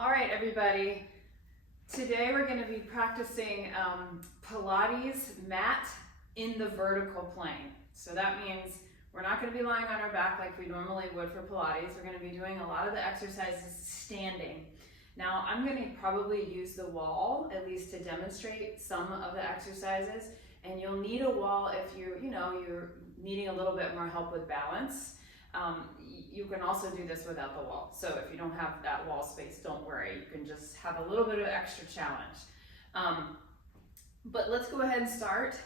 All right, everybody. Today we're going to be practicing Pilates mat in the vertical plane. So that means we're not going to be lying on our back like we normally would for Pilates. We're going to be doing a lot of the exercises standing. Now I'm going to probably use the wall at least to demonstrate some of the exercises, and you'll need a wall if you're needing a little bit more help with balance. You can also do this without the wall. So if you don't have that wall space, don't worry. You can just have a little bit of extra challenge. But let's go ahead and start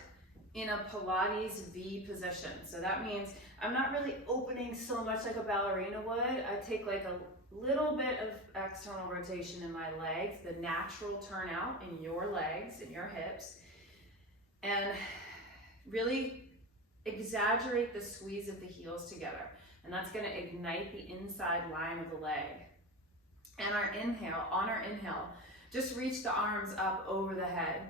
in a Pilates V position. So that means I'm not really opening so much like a ballerina would. I take like a little bit of external rotation in my legs, the natural turnout in your legs and your hips, and really exaggerate the squeeze of the heels together. And that's going to ignite the inside line of the leg. And on our inhale, just reach the arms up over the head.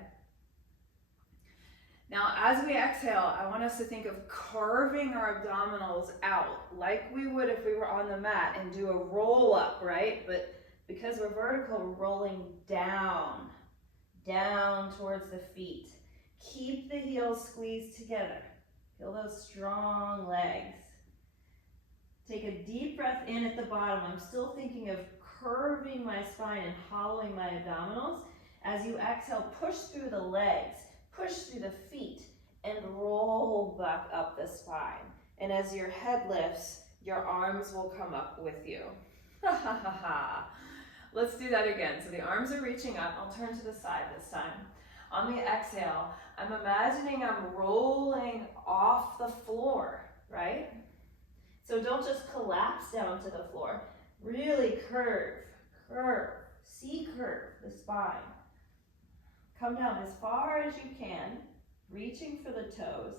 Now, as we exhale, I want us to think of curving our abdominals out like we would if we were on the mat and do a roll up, right? But because we're vertical, we're rolling down towards the feet. Keep the heels squeezed together. Feel those strong legs. Take a deep breath in at the bottom. I'm still thinking of curving my spine and hollowing my abdominals. As you exhale, push through the legs, push through the feet, and roll back up the spine. And as your head lifts, your arms will come up with you. Ha ha ha ha. Let's do that again. So the arms are reaching up. I'll turn to the side this time. On the exhale, I'm imagining I'm rolling off the floor, right? So don't just collapse down to the floor. Really curve, C-curve the spine. Come down as far as you can, reaching for the toes,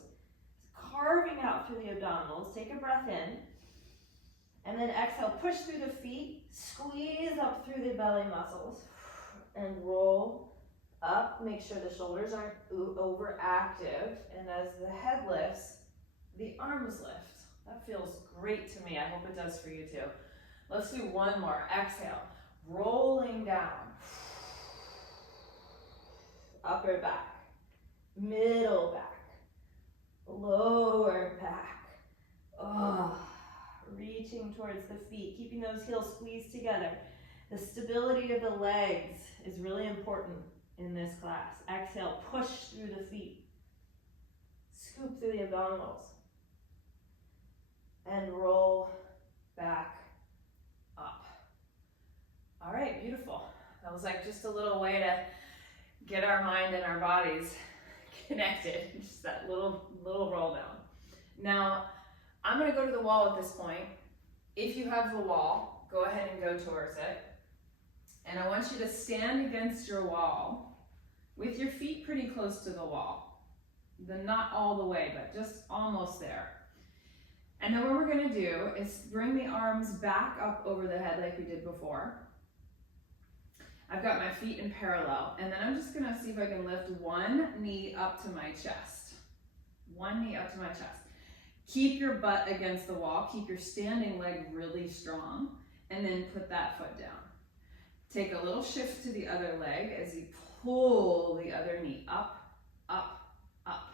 carving out through the abdominals. Take a breath in, and then exhale, push through the feet, squeeze up through the belly muscles, and roll up. Make sure the shoulders aren't overactive, and as the head lifts, the arms lift. That feels great to me. I hope it does for you too. Let's do one more. Exhale, rolling down. Upper back, middle back, lower back. Reaching towards the feet, keeping those heels squeezed together. The stability of the legs is really important in this class. Exhale, push through the feet. Scoop through the abdominals. And roll back up. All right, beautiful. That was like just a little way to get our mind and our bodies connected. Just that little roll down. Now, I'm gonna go to the wall at this point. If you have the wall, go ahead and go towards it. And I want you to stand against your wall with your feet pretty close to the wall. Not all the way, but just almost there. And then what we're going to do is bring the arms back up over the head like we did before. I've got my feet in parallel, and then I'm just going to see if I can lift one knee up to my chest. One knee up to my chest. Keep your butt against the wall. Keep your standing leg really strong, and then put that foot down. Take a little shift to the other leg as you pull the other knee up, up, up,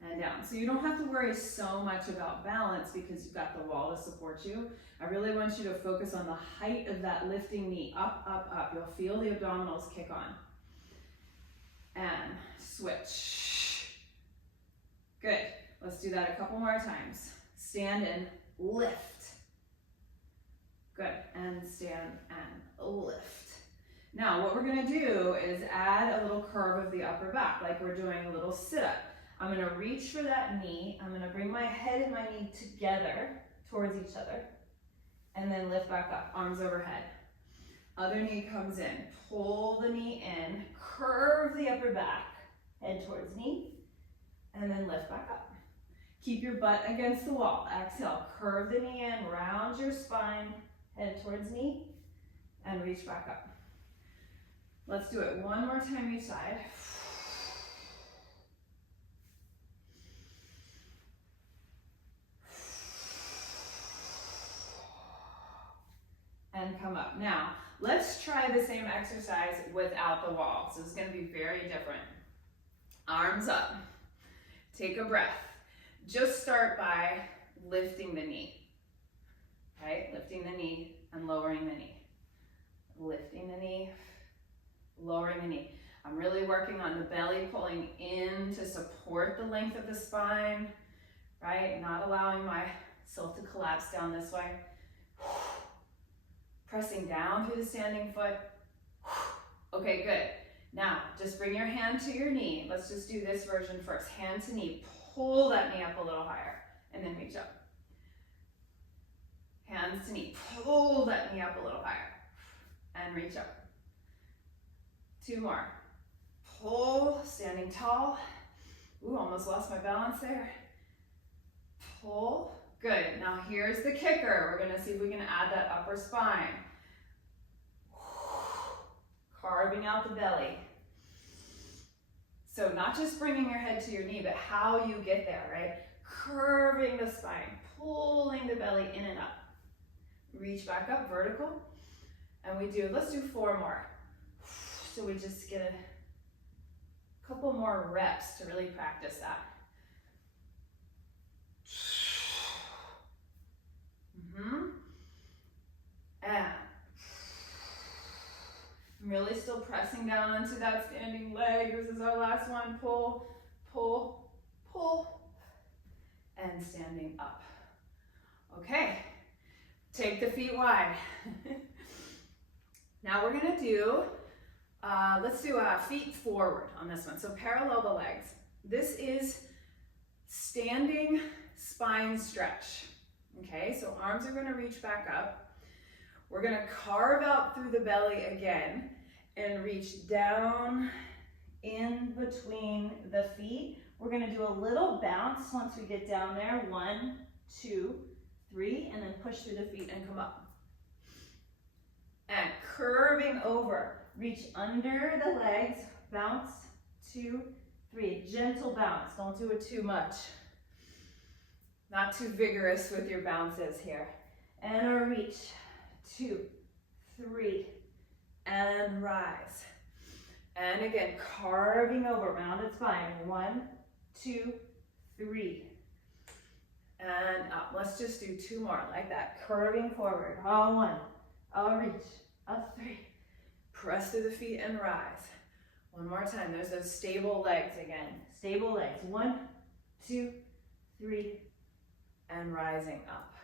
and down. So you don't have to worry so much about balance because you've got the wall to support you. I really want you to focus on the height of that lifting knee, up, up, up. You'll feel the abdominals kick on. And switch. Good. Let's do that a couple more times. Stand and lift. Good. And stand and lift. Now what we're going to do is add a little curve of the upper back, like we're doing a little sit-up. I'm going to reach for that knee. I'm going to bring my head and my knee together towards each other. And then lift back up, arms overhead. Other knee comes in. Pull the knee in. Curve the upper back. Head towards knee. And then lift back up. Keep your butt against the wall. Exhale. Curve the knee in. Round your spine. Head towards knee. And reach back up. Let's do it one more time each side. And and come up. Now, let's try the same exercise without the wall. So it's going to be very different. Arms up. Take a breath. Just start by lifting the knee. Okay, lifting the knee and lowering the knee. Lifting the knee, lowering the knee. I'm really working on the belly pulling in to support the length of the spine, right? Not allowing myself to collapse down this way. Pressing down through the standing foot. Okay, good. Now, just bring your hand to your knee. Let's just do this version first. Hand to knee. Pull that knee up a little higher, and then reach up. Hands to knee. Pull that knee up a little higher, and reach up. 2 more. Pull, standing tall. Ooh, almost lost my balance there. Pull. Good. Now here's the kicker. We're gonna see if we can add that upper spine. Carving out the belly. So not just bringing your head to your knee, but how you get there, right? Curving the spine, pulling the belly in and up. Reach back up, vertical. And let's do 4 more. So we just get a couple more reps to really practice that. And I'm really still pressing down onto that standing leg. This is our last one. Pull, pull, pull, and standing up. Okay, take the feet wide. Now we're gonna do, let's do feet forward on this one. So parallel the legs. This is standing spine stretch. Okay, so arms are gonna reach back up. We're gonna carve out through the belly again and reach down in between the feet. We're gonna do a little bounce once we get down there. 1, 2, 3, and then push through the feet and come up. And curving over, reach under the legs, bounce, 2, 3, gentle bounce, don't do it too much. Not too vigorous with your bounces here. And a reach, 2, 3, and rise. And again, carving over, rounded spine, 1, 2, 3, and up. Let's just do 2 more, like that, curving forward, a 1, a reach, a 3, press through the feet and rise. 1 more time, there's those stable legs again, stable legs, 1, 2, 3, and rising up.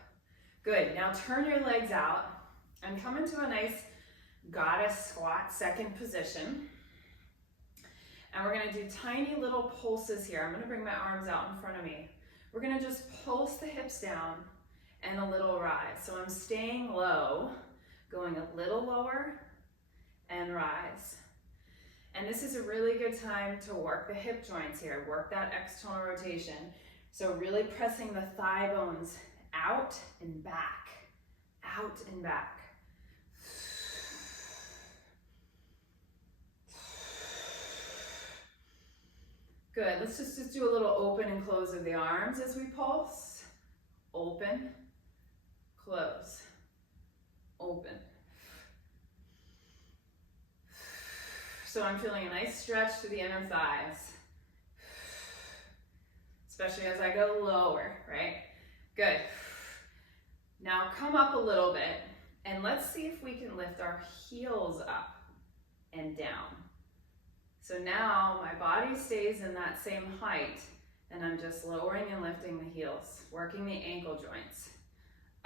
Good, now turn your legs out and come into a nice goddess squat, second position. And we're gonna do tiny little pulses here. I'm gonna bring my arms out in front of me. We're gonna just pulse the hips down and a little rise. So I'm staying low, going a little lower and rise. And this is a really good time to work the hip joints here, work that external rotation. So really pressing the thigh bones out and back, out and back. Good, let's just do a little open and close of the arms as we pulse. Open, close, open. So I'm feeling a nice stretch to the inner thighs, especially as I go lower, right? Good. Now come up a little bit and let's see if we can lift our heels up and down. So now my body stays in that same height and I'm just lowering and lifting the heels, working the ankle joints.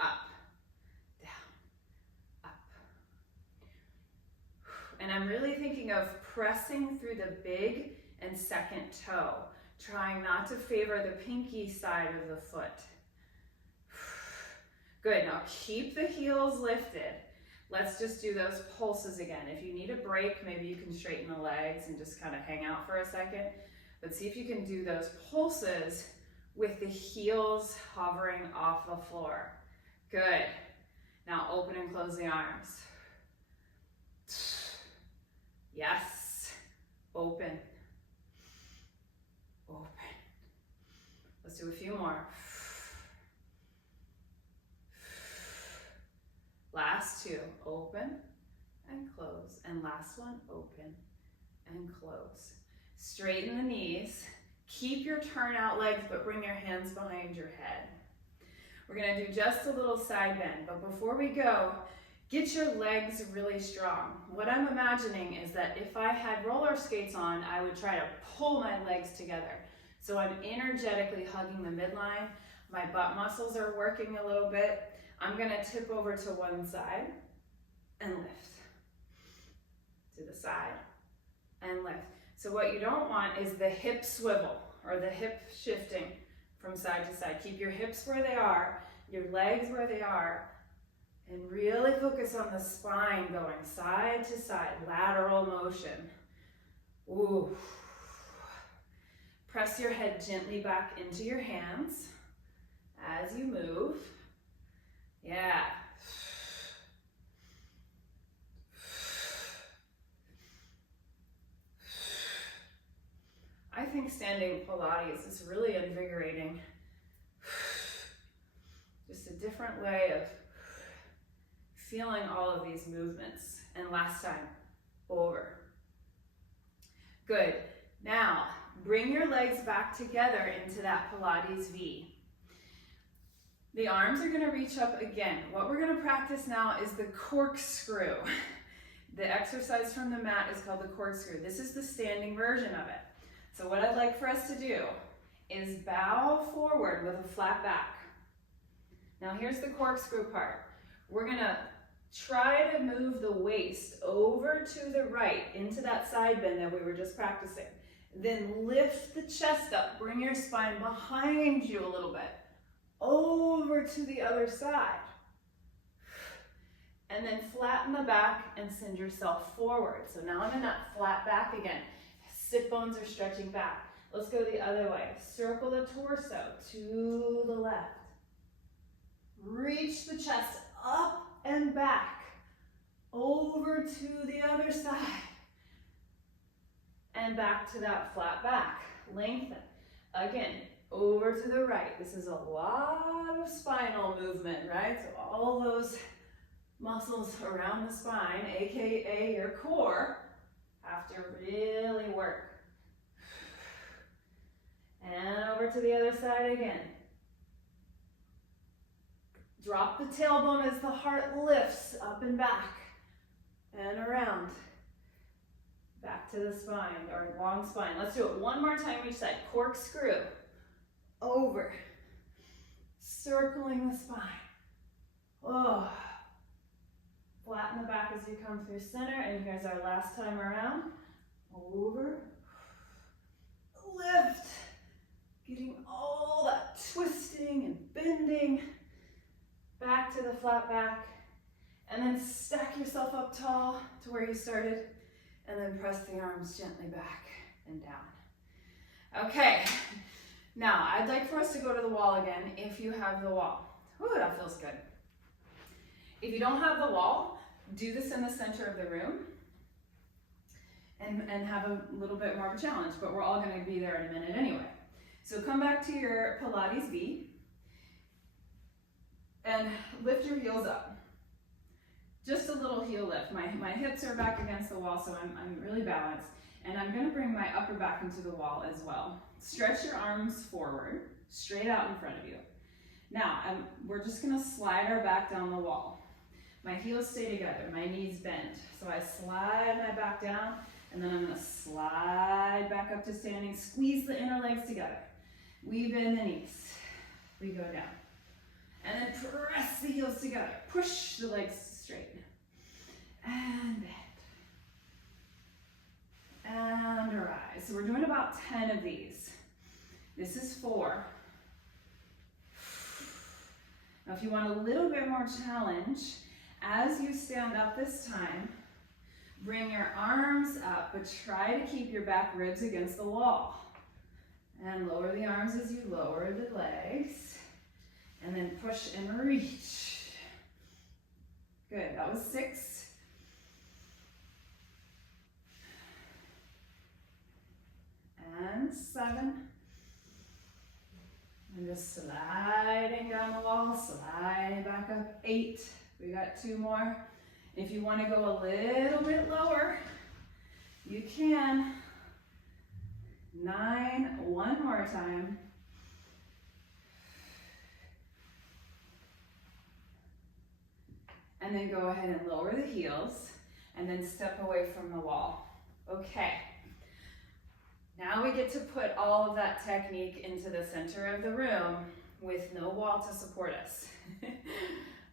Up, down, up. And I'm really thinking of pressing through the big and second toe, trying not to favor the pinky side of the foot. Good, now keep the heels lifted. Let's just do those pulses again. If you need a break, maybe you can straighten the legs and just kind of hang out for a second. But see if you can do those pulses with the heels hovering off the floor. Good. Now open and close the arms. Yes. Open. Open. Let's do a few more. Last last two, open and close. And last one, open and close. Straighten the knees. Keep your turnout legs, but bring your hands behind your head. We're gonna do just a little side bend, but before we go, get your legs really strong. What I'm imagining is that if I had roller skates on, I would try to pull my legs together. So I'm energetically hugging the midline. My butt muscles are working a little bit. I'm gonna tip over to one side and lift. To the side and lift. So what you don't want is the hip swivel or the hip shifting from side to side. Keep your hips where they are, your legs where they are, and really focus on the spine going side to side, lateral motion. Ooh. Press your head gently back into your hands as you move. Yeah. I think standing Pilates is really invigorating. Just a different way of feeling all of these movements. And last time, over. Good. Now, bring your legs back together into that Pilates V. The arms are going to reach up again. What we're going to practice now is the corkscrew. The exercise from the mat is called the corkscrew. This is the standing version of it. So what I'd like for us to do is bow forward with a flat back. Now here's the corkscrew part. We're gonna try to move the waist over to the right into that side bend that we were just practicing. Then lift the chest up, bring your spine behind you a little bit, over to the other side. And then flatten the back and send yourself forward. So now I'm in that flat back again. Sit bones are stretching back. Let's go the other way. Circle the torso to the left. Reach the chest up and back, over to the other side. And back to that flat back. Lengthen. Again, over to the right. This is a lot of spinal movement, right? So all those muscles around the spine, AKA your core, have to really work. And over to the other side again. Drop the tailbone as the heart lifts up and back and around. Back to the spine, or long spine. Let's do it one more time each side. Corkscrew. Over. Circling the spine. Oh. Flatten the back as you come through center, and here's our last time around. Over. Lift. Getting all that twisting and bending. Back to the flat back. And then stack yourself up tall to where you started. And then press the arms gently back and down. Okay. Now, I'd like for us to go to the wall again if you have the wall. Ooh, that feels good. If you don't have the wall, do this in the center of the room and have a little bit more of a challenge, but we're all going to be there in a minute anyway. So come back to your Pilates V and lift your heels up. Just a little heel lift. My hips are back against the wall, so I'm really balanced. And I'm going to bring my upper back into the wall as well. Stretch your arms forward, straight out in front of you. Now, we're just going to slide our back down the wall. My heels stay together, my knees bend. So I slide my back down, and then I'm going to slide back up to standing. Squeeze the inner legs together. We bend the knees. We go down. And then press the heels together. Push the legs straight. And bend. And rise. So we're doing about 10 of these. This is 4. Now if you want a little bit more challenge, as you stand up this time, bring your arms up, but try to keep your back ribs against the wall. And lower the arms as you lower the legs. And then push and reach. Good, that was 6. And 7. And just sliding down the wall, sliding back up. 8. We got 2 more. If you want to go a little bit lower, you can. 9, one more time. And then go ahead and lower the heels and then step away from the wall. Okay. Now we get to put all of that technique into the center of the room with no wall to support us.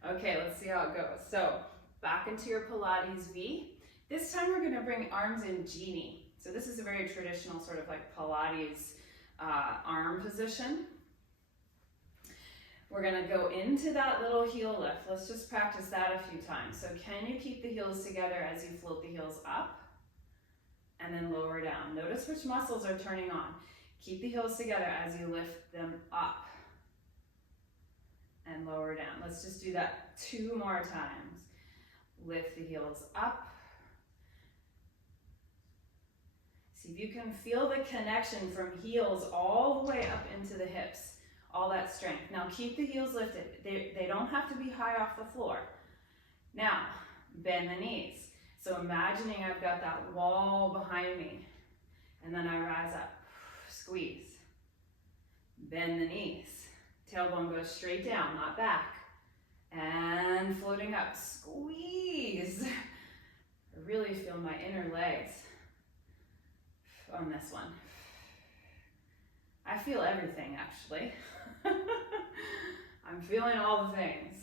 Okay, let's see how it goes. So back into your Pilates V. This time we're gonna bring arms in genie. So this is a very traditional sort of like Pilates arm position. We're gonna go into that little heel lift. Let's just practice that a few times. So can you keep the heels together as you float the heels up and then lower down? Notice which muscles are turning on. Keep the heels together as you lift them up and lower down. Let's just do that 2 more times. Lift the heels up. See if you can feel the connection from heels all the way up into the hips. All that strength. Now keep the heels lifted. They don't have to be high off the floor. Now, bend the knees. So imagining I've got that wall behind me, and then I rise up, squeeze. Bend the knees. Tailbone goes straight down, not back. And floating up, squeeze. I really feel my inner legs on this one. I feel everything, actually. I'm feeling all the things.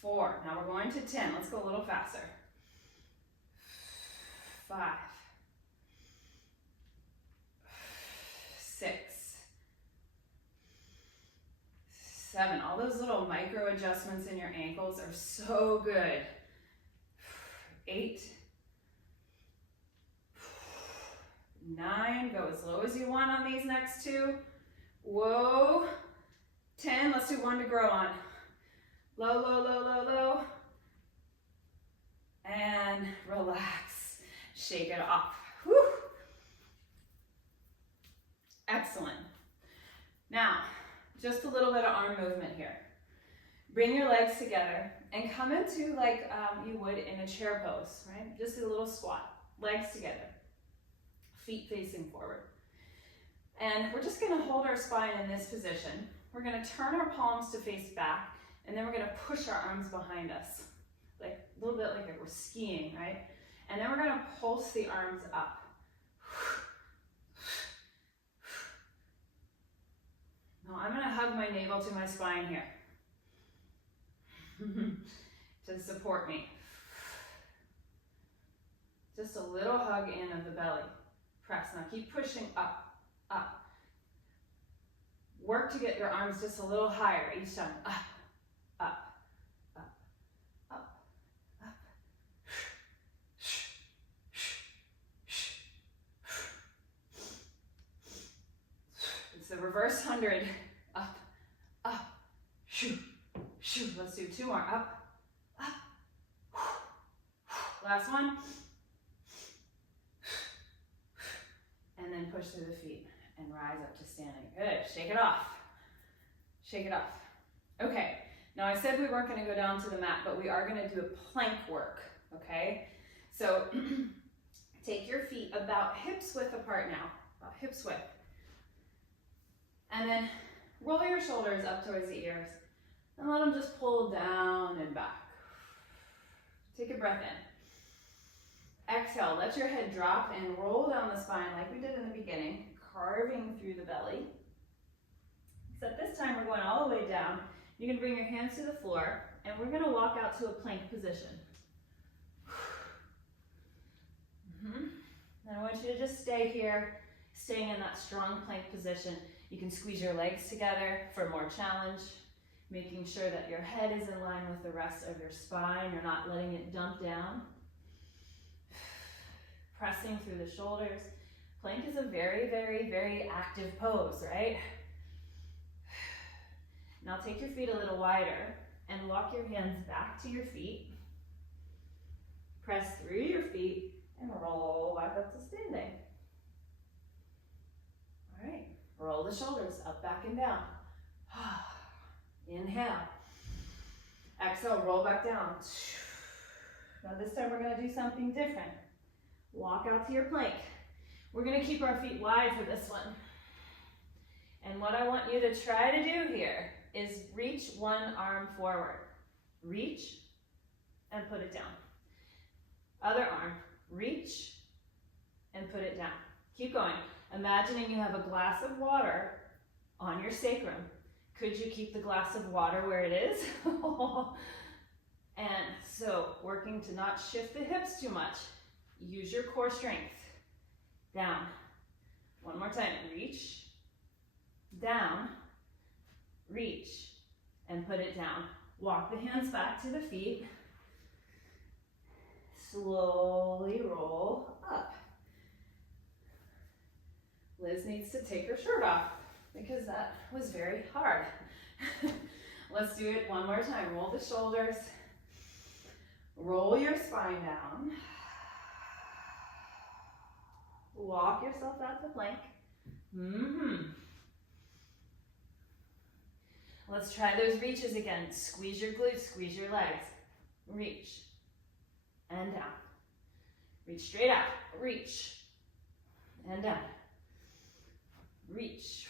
4. Now we're going to 10. Let's go a little faster. 5. 6. 7. All those little micro adjustments in your ankles are so good. 8. 9, go as low as you want on these next 2. Whoa. 10, let's do 1 to grow on. Low, low, low, low, low. And relax. Shake it off. Whew. Excellent. Now, just a little bit of arm movement here. Bring your legs together and come into like you would in a chair pose, right? Just a little squat. Legs together. Feet facing forward. And we're just gonna hold our spine in this position. We're gonna turn our palms to face back, and then we're gonna push our arms behind us. Like a little bit like we're skiing, right? And then we're gonna pulse the arms up. Now I'm gonna hug my navel to my spine here to support me. Just a little hug in of the belly. Press. Now keep pushing up, up. Work to get your arms just a little higher each time. Up, up, up, up, up. It's the reverse 100. Up, up, shoo, shoo. Let's do 2 more. Up, up. Last one. And then push through the feet and rise up to standing. Good. Shake it off. Shake it off. Okay. Now I said we weren't going to go down to the mat, but we are going to do a plank work. Okay. So take your feet about hips width apart now. About hips width. And then roll your shoulders up towards the ears and let them just pull down and back. Take a breath in. Exhale, let your head drop and roll down the spine like we did in the beginning, carving through the belly. Except this time we're going all the way down. You can bring your hands to the floor and we're going to walk out to a plank position. Then I want you to just stay here, staying in that strong plank position. You can squeeze your legs together for more challenge, making sure that your head is in line with the rest of your spine. You're not letting it dump down. Pressing through the shoulders. Plank is a very, very, very active pose, right? Now take your feet a little wider and walk your hands back to your feet. Press through your feet and roll back up to standing. All right, roll the shoulders up, back, and down. Inhale. Exhale, roll back down. Now this time we're gonna do something different. Walk out to your plank. We're gonna keep our feet wide for this one. And what I want you to try to do here is reach one arm forward. Reach and put it down. Other arm, reach and put it down. Keep going. Imagining you have a glass of water on your sacrum. Could you keep the glass of water where it is? And so working to not shift the hips too much. Use your core strength. Down. One more time. Reach, down, reach, and put it down. Walk the hands back to the feet. Slowly roll up. Liz needs to take her shirt off because that was very hard. Let's do it one more time. Roll the shoulders. Roll your spine down. Walk yourself out to plank. Let's try those reaches again. Squeeze your glutes, squeeze your legs. Reach and down. Reach straight out. Reach and down. Reach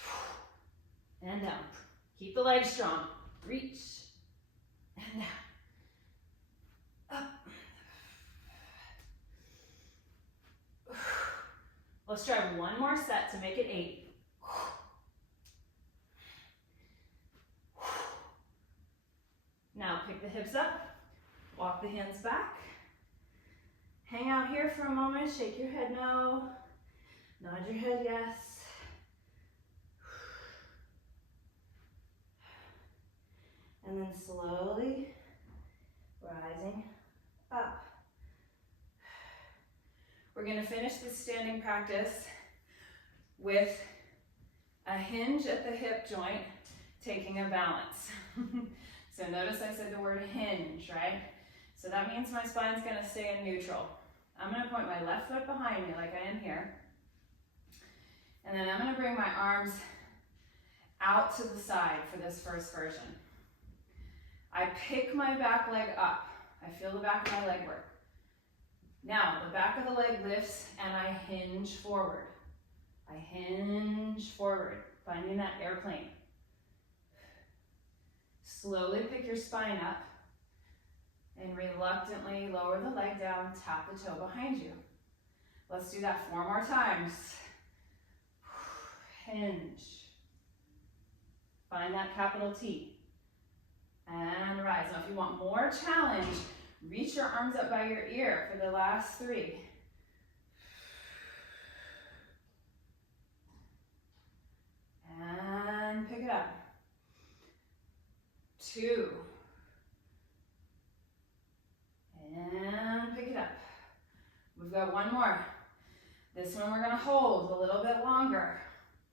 and down. Keep the legs strong. Reach and down. Up. Let's try one more set to make it 8. Now pick the hips up, walk the hands back. Hang out here for a moment, shake your head no, nod your head yes. And then slowly rising up. We're going to finish this standing practice with a hinge at the hip joint, taking a balance. So notice I said the word hinge, right? So that means my spine's going to stay in neutral. I'm going to point my left foot behind me like I am here. And then I'm going to bring my arms out to the side for this first version. I pick my back leg up. I feel the back of my leg work. Now, the back of the leg lifts and I hinge forward. I hinge forward, finding that airplane. Slowly pick your spine up and reluctantly lower the leg down, tap the toe behind you. Let's do that 4 more times. Hinge. Find that capital T. And rise. Now, if you want more challenge, reach your arms up by your ear for the last 3. And pick it up. 2. And pick it up. We've got one more. This one we're going to hold a little bit longer.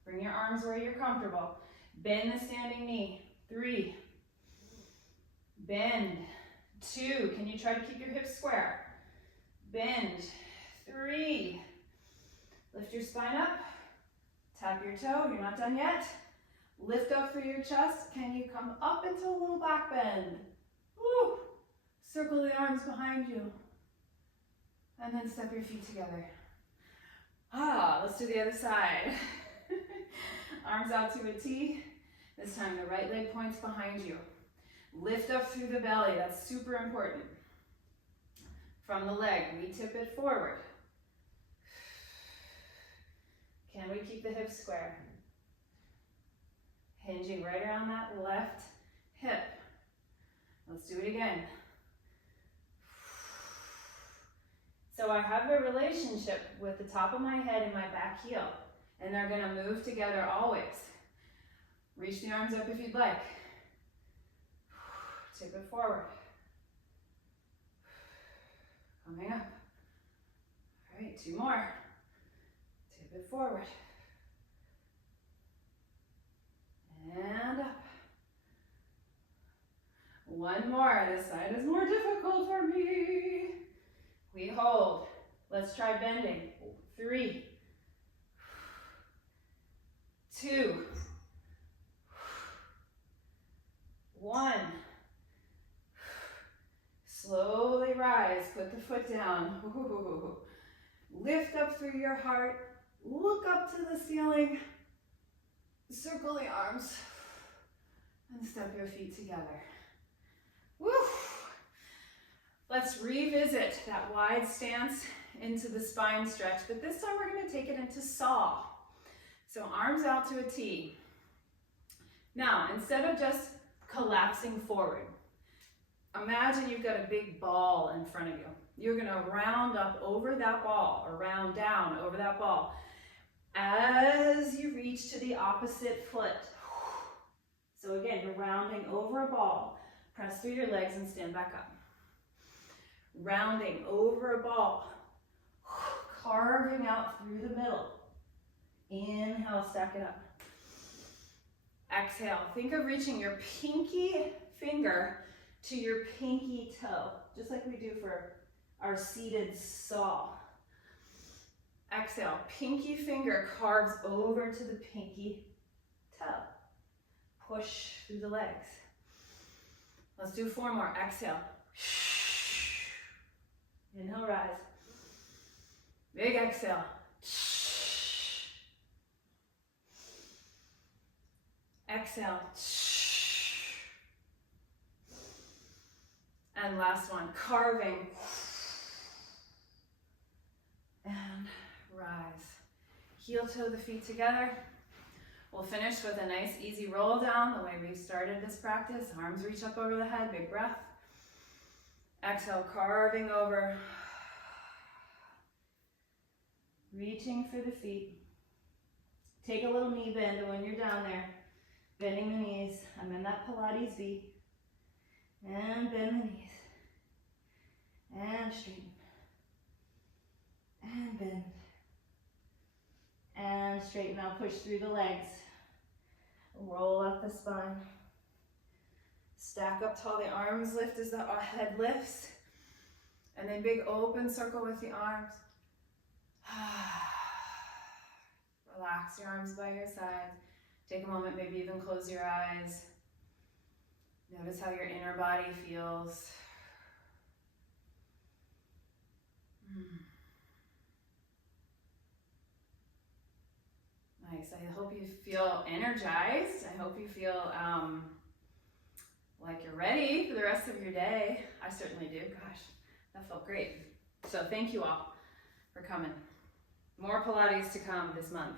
Bring your arms where you're comfortable. Bend the standing knee. 3. Bend. 2. Can you try to keep your hips square? Bend. 3. Lift your spine up. Tap your toe. You're not done yet. Lift up through your chest. Can you come up into a little back bend? Woo. Circle the arms behind you. And then step your feet together. Let's do the other side. Arms out to a T. This time the right leg points behind you. Lift up through the belly. That's super important. From the leg, we tip it forward. Can we keep the hips square? Hinging right around that left hip. Let's do it again. So I have a relationship with the top of my head and my back heel, and they're going to move together always. Reach the arms up if you'd like. Tip it forward. Coming up. All right, 2 more. Tip it forward. And up. 1 more. This side is more difficult for me. We hold. Let's try bending. 3, 2, 1. rise, put the foot down. Ooh. Lift up through your heart, look up to the ceiling, circle the arms, and step your feet together. Woo! Let's revisit that wide stance into the spine stretch, but this time we're going to take it into saw. So arms out to a T. Now, instead of just collapsing forward, imagine you've got a big ball in front of you. You're going to round up over that ball, or round down over that ball as you reach to the opposite foot. So again, you're rounding over a ball. Press through your legs and stand back up. Rounding over a ball. Carving out through the middle. Inhale, stack it up. Exhale, think of reaching your pinky finger to your pinky toe, just like we do for our seated saw. Exhale, pinky finger carves over to the pinky toe. Push through the legs. Let's do 4 more. Exhale. Inhale, rise. Big exhale. Exhale. And last one, carving. And rise. Heel toe the feet together. We'll finish with a nice easy roll down the way we started this practice. Arms reach up over the head, big breath. Exhale, carving over. Reaching for the feet. Take a little knee bend when you're down there. Bending the knees. I'm in that Pilates V. And bend the knees. And straighten. And bend. And straighten. Now push through the legs. Roll up the spine. Stack up tall. The arms lift as the head lifts. And then big open circle with the arms. Relax your arms by your sides. Take a moment, maybe even close your eyes. Notice how your inner body feels. Nice. I hope you feel energized. I hope you feel like you're ready for the rest of your day. I certainly do. Gosh, that felt great. So thank you all for coming. More Pilates to come this month.